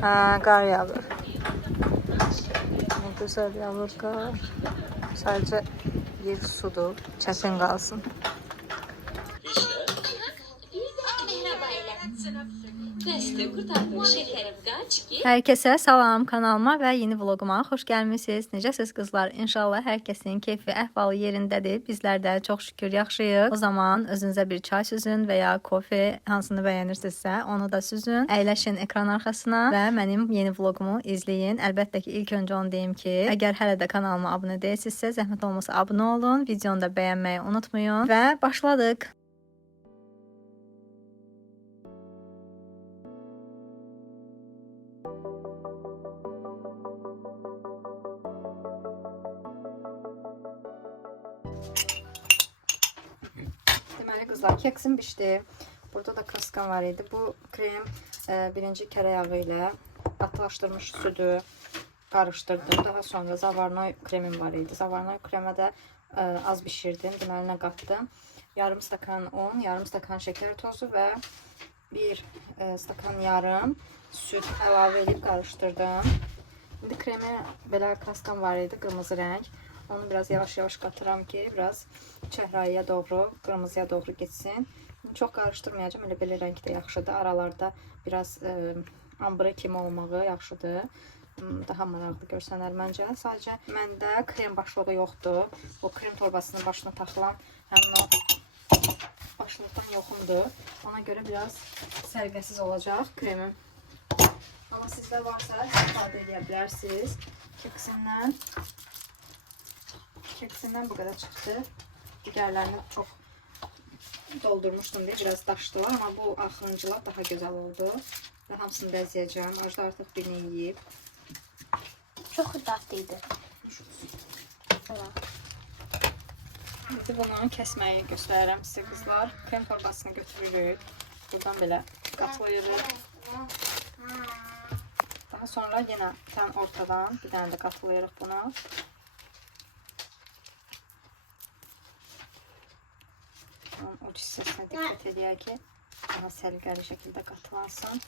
Qar yağır. Ne güzel yağır qar. Sadece bir sudur. Çətin qalsın. Herkese salam, kanalıma və yeni vloguma xoş gəlmisiniz. Necəsiz qızlar? İnşallah hər kəsin keyfi, əhvalı yerindədir. Bizlər də çox şükür yaxşıyıq. O zaman özünüzə bir çay süzün və ya kofe, hansını bəyənirsinizsə, onu da süzün. Əyləşin ekran arxasına və mənim yeni vlogumu izləyin. Əlbəttə ki, ilk öncə onu deyim ki, əgər hələ də kanalıma abunə deyilsinizsə, zəhmət olmasa abunə olun. Videonu da bəyənməyi unutmayın və başladıq. Kızlar, keksim pişdi. Burada da kaskan var idi. Bu krem birinci kərə yağı ilə qatılaşdırmış südü qarışdırdım. Daha sonra zavarnoy kremim var idi. Zavarnoy kremə də az bişirdim. Deməli nə qatdım? Yarım stakan un, yarım stakan şeker tozu və bir stakan yarım süd əlavə edib qarışdırdım. İndi kremi belə kaskan var idi, qırmızı rəng. Onu biraz yavaş-yavaş qatıram ki, biraz çəhrayıya doğru, qırmızıya doğru geçsin. Çox qarışdırmayacağım, elə belə rəng də yaxşıdır. Aralarda biraz ambra kimi olmağı yaxşıdır. Daha maraqlı görsənər məncə. Sadəcə məndə krem başlığı yoxdur. O krem torbasının başına taxılan həmin o başlıqdan yoxumdur. Ona görə biraz sərgəsiz olacaq kremim. Amma sizdə varsa istifadə edə bilərsiniz. Keksindən bu qədər çıxdı. Digərlərini çox doldurmuşdum deyə biraz daşdılar, amma bu axırıncılar daha gözəl oldu. Və hamısını bəzəyəcəm. Ajda artıq birini yeyib. Çox dadlıydı. İndi bunu kəsməyi göstərirəm sizə qızlar. Krem torbasını götürürük. Buradan belə qatlayırıq. Daha sonra yenə tam ortadan bir dənə də qatlayırıq bunu. Uç hissəsinə diqqət edək ki, daha səliqəli şəkildə qatılansın.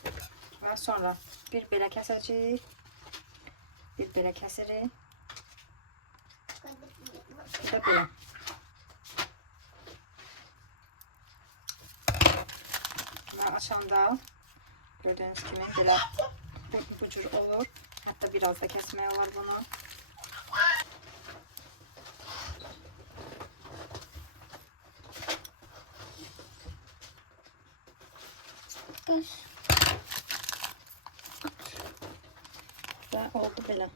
Və sonra bir belə kəsəcəyik, bir belə kəsirik, bir də belə. Və açanda gördüyünüz kimi belə bu cür olur. Hətta biraz da kəsmək olar bunu. Və oldu belə.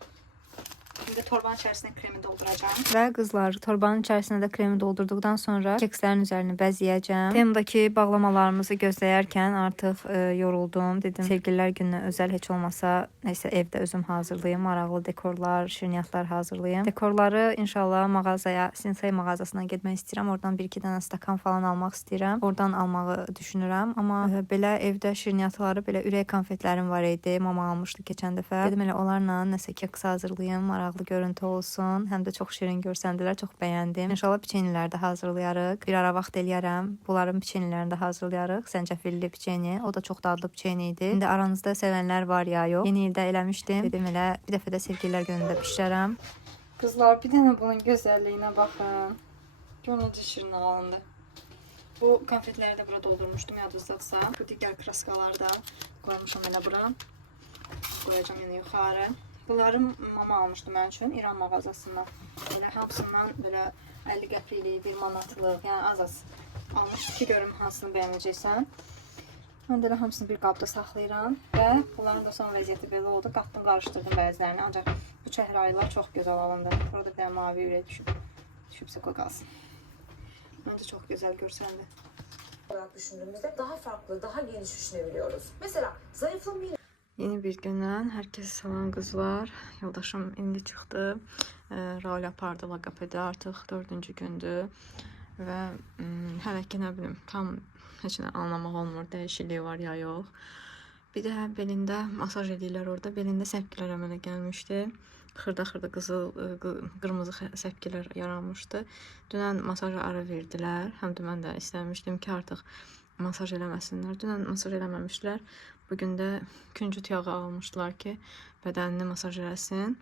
Şimdi torbanın içərisinə kremi dolduracağım. Və qızlar, torbanın içərisinə də kremi doldurduqdan sonra kekslərin üzərini bəzəyəcəm. Temdəki bağlamalarımızı gözləyərkən artıq yoruldum. Dedim, sevgililər gününə özəl heç olmasa nəsə evdə özüm hazırlayım. Maraqlı dekorlar, şirniyyatlar hazırlayım. Dekorları inşallah mağazaya, Sinsay mağazasına getmək istəyirəm. Oradan 1-2 dənə stakan falan almaq istəyirəm. Oradan almağı düşünürəm. Amma belə evdə şirniyyatları, belə ürək konfetlərim var idi. Mama almışdı keçən dəfə. Dedim elə onlarla nəsə keks hazırlayım. Maraqlı görüntü olsun. Həm də çox şirin görsəndilər. Çox bəyəndim. İnşallah piçeniləri də hazırlayarıq. Bir ara vaxt eləyərəm. Bunların piçenilərini də hazırlayarıq. Səncəfilli piçeni. O da çox dadlı piçeni idi. İndi aranızda sevənlər var ya yox. Yeni ildə eləmişdim. Dedim elə bir dəfə də sevgililər günündə bişirərəm. Qızlar, bir dənə bunun gözəlliyinə baxın. Gör necə şirin alındı. Bu konfetləri də bura doldurmuşdum yadınızdadsa. Bu digər kraskaları da qoymuşam elə bura. Qoyacağım yenə yuxarı. Bunları mama almışdı mənim üçün İran mağazasından. Elə hamısından belə 50 qəpiklik, 1 manatlıq, yəni az almışdı ki, görüm hansını bəyənəcəksən. Mən də elə hamısını bir qabda saxlayıram və bunların da son vəziyyəti belə oldu. Qatdım, qarışdırdım bəzilərini, ancaq bu çəhrayılar çox gözəl alındı. Burada bir dənə mavi ürək düşübsə qoy qalsın. Məncə çox gözəl görsəndi. Düşündüğümüzde daha farklı, daha geniş düşünebiliyoruz. Mesela zayıflamayı Yeni bir gündən hər kəsə salam qızlar. Yoldaşım indi çıxdı. Rol apardı loqopedə. Artıq 4-cü gündür. Və hələ ki nə bilim, tam heç nə anlamaq olmur. Dəyişikliyi var ya yox. Bir də belində masaj edirlər orada. Belində səpkilər əmələ gəlmişdi. Xırda-xırda qırmızı səpkilər yaranmışdı. Dünən masaja ara verdilər. Həm də mən də istəmişdim ki, artıq masaj eləməsinlər. Dünən masaj eləməmişlər. Bugün də küncüt yağı almışlar ki, bədənini masaj eləsin.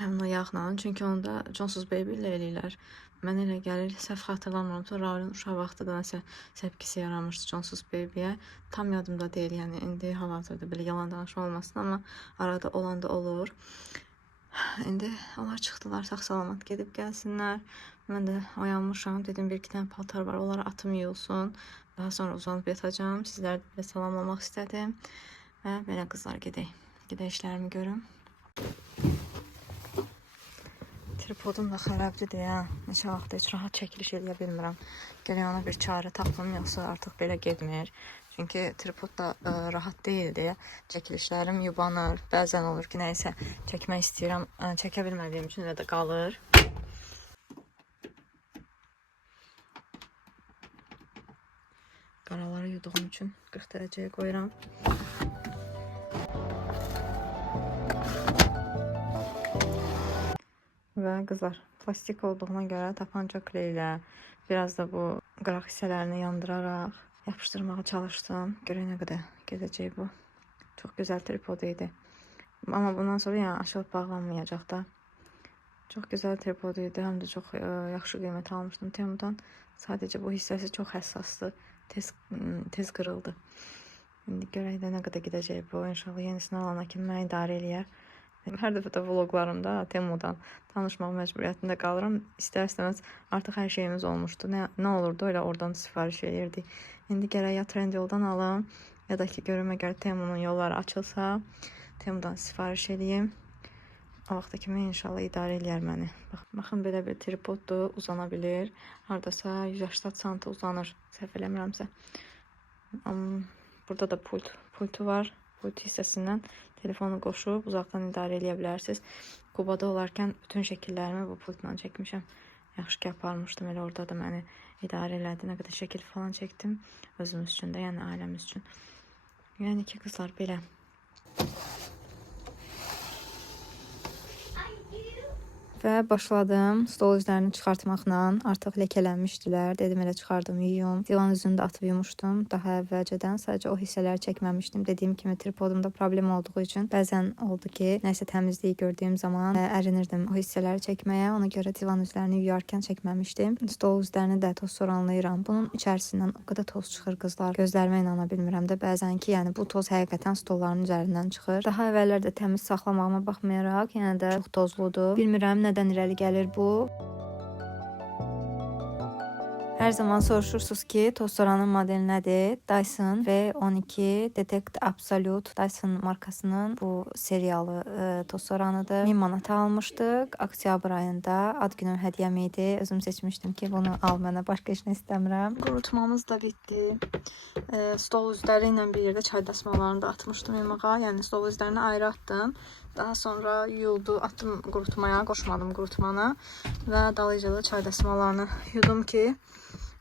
Həmin o yağla. Çünki onda Johnson's Baby ilə eləyirlər. Mən elə gəlir, səhv xatırlamıramsa, Raul'un uşaq vaxtı da nəsə səpkisi yaramışdı Johnson's Baby'yə. Tam yadımda deyil, yəni indi hal-hazırda belə yalan danışma olmasın, amma arada olan da olur. İndi onlar çıxdılar, sağ-salamat gedib gəlsinlər. Mən də oyanmışam, dedim bir-iki dənə paltar var, onlara atım yuyulsun. Daha sonra uzanıb yatacağım. Sizləri də salamlamaq istədim. Və belə qızlar gedək. Gedək işlərimi görüm. Tripodum da xərabdır ya. Neçə vaxtda heç rahat çəkiliş eləyə bilmirəm. Gələk ona bir çarə tapım, yoxsa artıq belə getmir. Çünki tripod da rahat deyildi. Çəkilişlərim yubanır. Bəzən olur ki, nəysə çəkmək istəyirəm. Çəkə bilmədiyim üçün də qalır. Qaraları yuduğum üçün 40 dərəcəyə qoyuram. Və qızlar, plastik olduğuna görə tapanca kleylə, biraz da bu qıraq hissələrini yandıraraq yapışdırmağa çalışdım. Görək nə qədər gedəcək bu. Çox gözəl tripod idi. Amma bundan sonra yəni aşılıb bağlanmayacaq da. Çox gözəl tripod idi. Həm də çox yaxşı qiymət almışdım Temudan. Sadəcə bu hissəsi çox həssasdır. Tez qırıldı. İndi görək də nə qədər gedəcək bu. İnşallah yenisini alana kimi mən idarə eləyər. Hər dəfə də vloglarımda Temudan tanışmaq məcburiyyətində qalıram. İstər-istəməz artıq hər şeyimiz olmuşdu. Nə olurdu elə oradan sifariş edirdik. İndi gərək ya Trendyoldan alım, ya da ki görüm əgər Temunun yolları açılsa, Temudan sifariş edeyim. O vaxta kimi inşallah idarə eləyər məni. Baxın, belə bir tripoddur, uzana bilir. Haradasa 180 sm uzanır, səhv eləmirəmsə. Burada da pultu var. Pult hissəsindən telefonu qoşub uzaqdan idarə eləyə bilərsiniz. Qubada olarkən bütün şəkillərimi bu pultla çəkmişəm. Yaxşı ki, aparmışdım. Elə orada da məni idarə elədi. Nə qədər şəkil falan çəkdim. Özümüz üçün də, yəni ailəmiz üçün. Yəni ki, qızlar belə. Və başladım stol üzlərini çıxartmaqla. Artıq ləkələnmişdilər. Dedim elə çıxardım, yuyum. Divan üzünü də atıb yumuşdum. Daha əvvəlcədən sadəcə o hissələri çəkməmişdim. Dediyim kimi tripodumda problem olduğu üçün bəzən oldu ki, nəsə təmizliyi gördüyüm zaman ərinirdim o hissələri çəkməyə. Ona görə divan üzlərini yuyarkən çəkməmişdim. Stol üzlərini də toz soranlayıram. Bunun içərisindən o qədər toz çıxır qızlar. Gözlərimə inana bilmirəm də bəzən ki, yəni bu toz həqiqətən stolların üzərindən çıxır. Daha əvvəllər də təmiz saxlamağıma baxmayaraq, yenə də çox tozludur. Bilmirəm nədən irəli gəlir bu. Hər zaman soruşursunuz ki, toz soranın modeli nədir? Dyson V12 Detect Absolute Dyson markasının bu seriyalı toz soranıdır. 1000 manata almışdıq. Oktyabr ayında ad günüm hədiyyəm idi. Özüm seçmişdim ki, bunu al mənə, başqa heç nə istəmirəm. Qurutmamız da bitdi. Stol üzləri ilə bir yerdə çay dasmalarını da atmışdım yumağa. Yəni stol üzlərini ayrı atdım. Daha sonra yuyuldu, atdım qurutmaya, qoşmadım qurutmana və dalıca da çay dasmalarını yudum ki,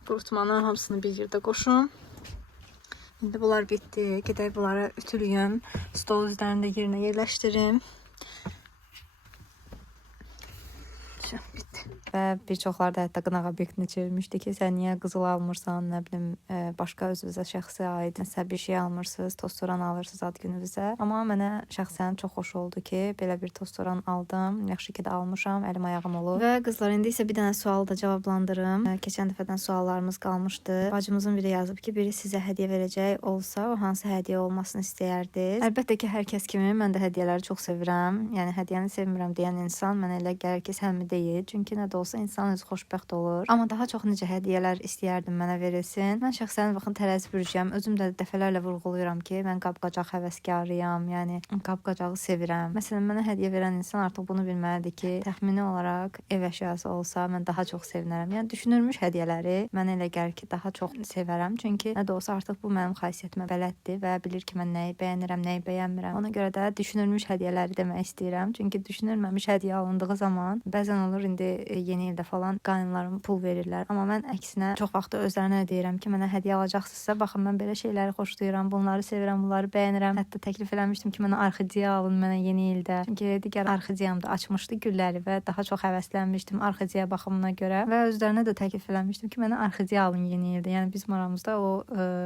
qurutmanın hamısını bir yerdə qoşum. İndi bunlar bitdi. Gedək bunları ütülüyüm. Stol üzərində yerinə yerləşdirim. Bitdi. Və bir çoxları da hətta qınaq obyektinə çevirmişdi ki, sən niyə qızıl almırsan, nə bilim, başqa özünüzə şəxsi aid nəsə bir şey almırsınız, toz soran alırsınız ad gününüzə. Amma mənə şəxsən çox xoş oldu ki, belə bir toz soran aldım. Yaxşı ki də almışam, əlim ayağım olur. Və qızlar, indi isə bir dənə sualı da cavablandırım. Keçən dəfədən suallarımız qalmışdı. Bacımızın biri yazıb ki, biri sizə hədiyyə verəcək olsa, o hansı hədiyyə olmasını istəyərdiniz? Əlbəttə ki, hər kəs kimi mən də hədiyyələri çox sevirəm. Yəni hədiyyəni sevmirəm deyən insan mənə elə gəlir ki, səmimi deyil. Çünki nə də olsa insan özü xoşbəxt olur. Amma daha çox necə hədiyyələr istəyərdim mənə verilsin. Mən şəxsən baxın tərəzi bürücəm. Özüm də dəfələrlə vurğulayıram ki, mən qab-qacaq həvəskarıyam. Yəni qab-qacağı sevirəm. Məsələn, mənə hədiyyə verən insan artıq bunu bilməlidir ki, təxmini olaraq ev əşyası olsa mən daha çox sevinərəm. Yəni düşünülmüş hədiyyələri mənə elə gəlir ki, daha çox sevərəm. Çünki nə də olsa artıq bu mənim xasiyyətimə bələddir və bilir ki, mən nəyi bəyənirəm, nəyi bəyənmirəm. Ona görə də düşünülmüş hədiyyələri demək istəyirəm. Çünki düşünülməmiş hədiyyə alındığı zaman bəzən olur indi yeni ildə falan qaynlarım pul verirlər. Amma mən əksinə çox vaxt özlərinə deyirəm ki, mənə hədiyyə alacaqsınızsa, baxın mən belə şeyləri xoşlayıram, bunları sevirəm, bunları bəyənirəm. Hətta təklif eləmişdim ki, mənə orxideya alın mənə yeni ildə. Çünki digər orxideyam da açmışdı gülləri və daha çox həvəslənmişdim orxideya baxımına görə və özlərinə də təklif eləmişdim ki, mənə orxideya alın yeni ildə. Yəni bizim aramızda o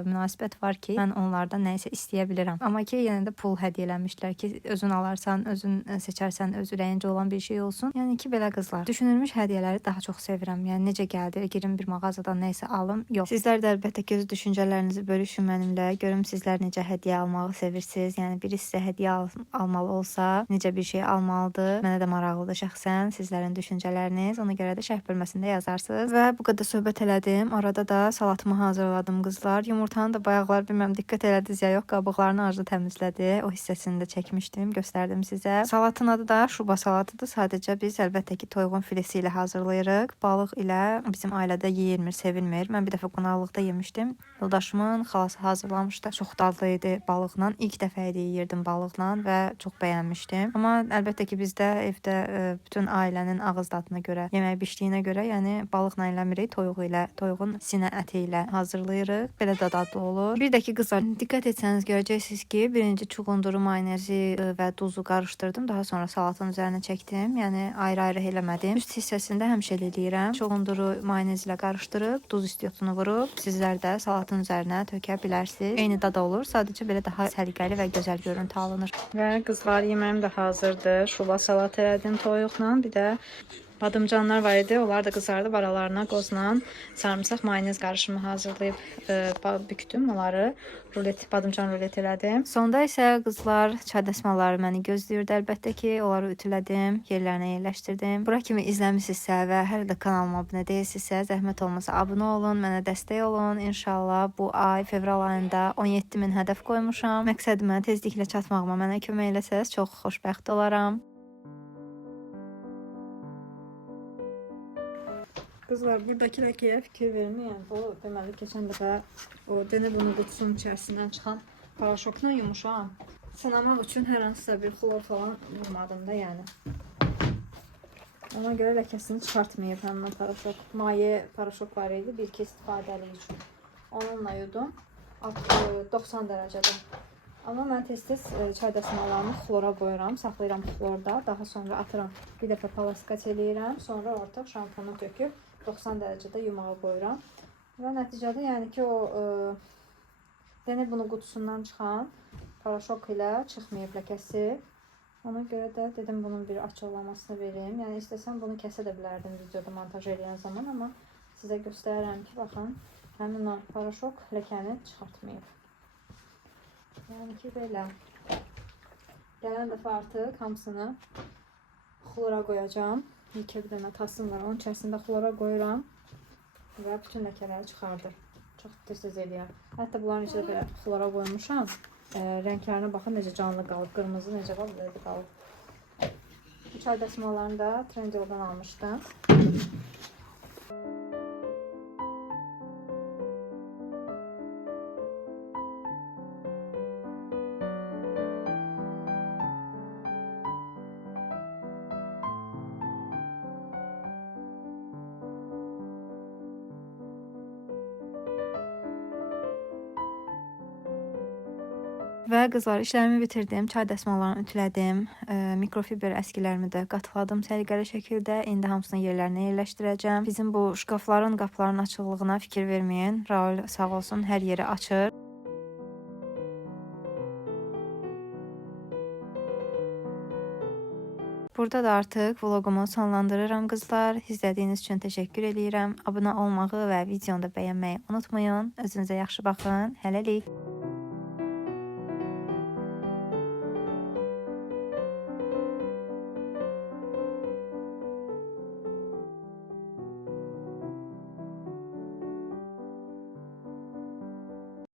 münasibət var ki, mən onlardan nə isə istəyə bilirəm. Amma ki, yenə də pul hədiyyə eləmişlər ki, özün alarsan, özün seçərsən, öz ürəyincə olan bir şey olsun. Yəni ki, belə qızlar, düşünülmüş hədiyyələri daha çox sevirəm. Yəni necə gəldi, girim bir mağazadan nə isə alım, yox. Sizlər də əlbəttə ki, öz düşüncələrinizi bölüşün mənimlə. Görüm sizlər necə hədiyyə almağı sevirsiniz. Yəni biri sizə hədiyyə almalı olsa, necə bir şey almalıdır? Mənə də maraqlıdır şəxsən sizlərin düşüncələriniz. Ona görə də şərh bölməsində yazarsınız. Və bu qədər söhbət elədim. Arada da salatımı hazırladım qızlar. Yumurtanı da bayaqlar bilməm diqqət elədiniz ya yox, qabıqlarını Arzu təmizlədi. O hissəsini də çəkmişdim, göstərdim sizə. Salatın adı da şuba salatıdır. Sadəcə biz əlbəttə ki, toyuğun filesi ilə hazırlayırıq. Balıq ilə bizim ailədə yeyilmir, sevilmir. Mən bir dəfə qonaqlıqda yemişdim. Yoldaşımın xalası hazırlamışdı. Çox dadlı idi balıqla. İlk dəfə idi yeyirdim balıqla və çox bəyənmişdim. Amma əlbəttə ki, bizdə evdə bütün ailənin ağız dadına görə, yemək bişdiyinə görə, yəni balıqla eləmirik, toyuğu ilə, toyuğun sinə əti ilə hazırlayırıq. Belə də dadlı olur. Bir də ki, qızlar, diqqət etsəniz görəcəksiniz ki, birinci çuğunduru, mayonezi və duzu qarışdırdım. Daha sonra salatın üzərinə çəkdim. Yəni ayrı-ayrı eləmədim. Üst hissəsində həmişə eləyirəm. Çuğunduru mayonez ilə qarışdırıb, duz istiotunu vurub, sizlər də salatın üzərinə tökə bilərsiniz. Eyni dad olur, sadəcə belə daha səliqəli və gözəl görüntü alınır. Və qızlar, yeməyim də hazırdır. Şuba salat elədim toyuqla, bir də badımcanlar var idi. Onlar da qızardı. Aralarına qozla sarımsaq mayonez qarışımı hazırlayıb bükdüm. Onları badımcan rulet elədim. Sonda isə qızlar çay dəsmalları məni gözləyirdi. Əlbəttə ki, onları ütülədim, yerlərinə yerləşdirdim. Bura kimi izləmisinizsə və hələ də kanalıma abunə deyilsinizsə, zəhmət olmasa abunə olun, mənə dəstək olun. İnşallah bu ay fevral ayında 17.000 hədəf qoymuşam. Məqsədimə tezliklə çatmağıma mənə kömək eləsəz çox xoşbəxt olaram. Qızlar, buradakı ləkəyə fikir verməyin. Bu, deməli, keçən dəfə o denə bunun qutusunun içərisindən çıxan paraşokla yumuşam. Sınamaq üçün hər hansısa bir xlor falan vurmadım da, yəni. Ona görə ləkəsini çıxartmayıb həmin paraşok. Maye paraşok var idi, bir-iki istifadəli üçün. Onunla yudum. 90 dərəcədə. Amma mən tez-tez çay dəsmallarını xlora qoyuram, saxlayıram xlorda. Daha sonra atıram, bir dəfə palaskat eləyirəm. Sonra artıq şampunu töküb 90 dərəcədə yumağa qoyuram. Və nəticədə yəni ki, o yenə bunu qutusundan çıxan paraşok ilə çıxmayıb ləkəsi. Ona görə də dedim bunun bir açıqlamasını verim. Yəni istəsəm bunu kəsə də bilərdim videoda montaj edən zaman, amma sizə göstərirəm ki, baxın, həmin o paraşok ləkəni çıxartmayıb. Yəni ki, belə. Gələn dəfə artıq hamısını xlora qoyacağım. İlk bir dənə tasım var, onun içərisində xlora qoyuram və bütün ləkələri çıxardır. Çox tez-tez eləyəm. Hətta bunların içində belə xlora qoymuşam. Rənglərinə baxın necə canlı qalıb, qırmızı necə qalıb, belə qalıb. Bu çay dəsmallarını da Trendyoldan almışdım. Və qızlar, işlərimi bitirdim, çay dəsmallarını ütülədim, mikrofiber əskilərimi də qatladım səliqəli şəkildə. İndi hamısını yerlərinə yerləşdirəcəm. Bizim bu şkafların, qapıların açıqlığına fikir verməyin. Raul sağ olsun hər yeri açır. Burada da artıq vlogumu sonlandırıram qızlar. İzlədiyiniz üçün təşəkkür edirəm. Abunə olmağı və videonu da bəyənməyi unutmayın. Özünüzə yaxşı baxın. Hələlik.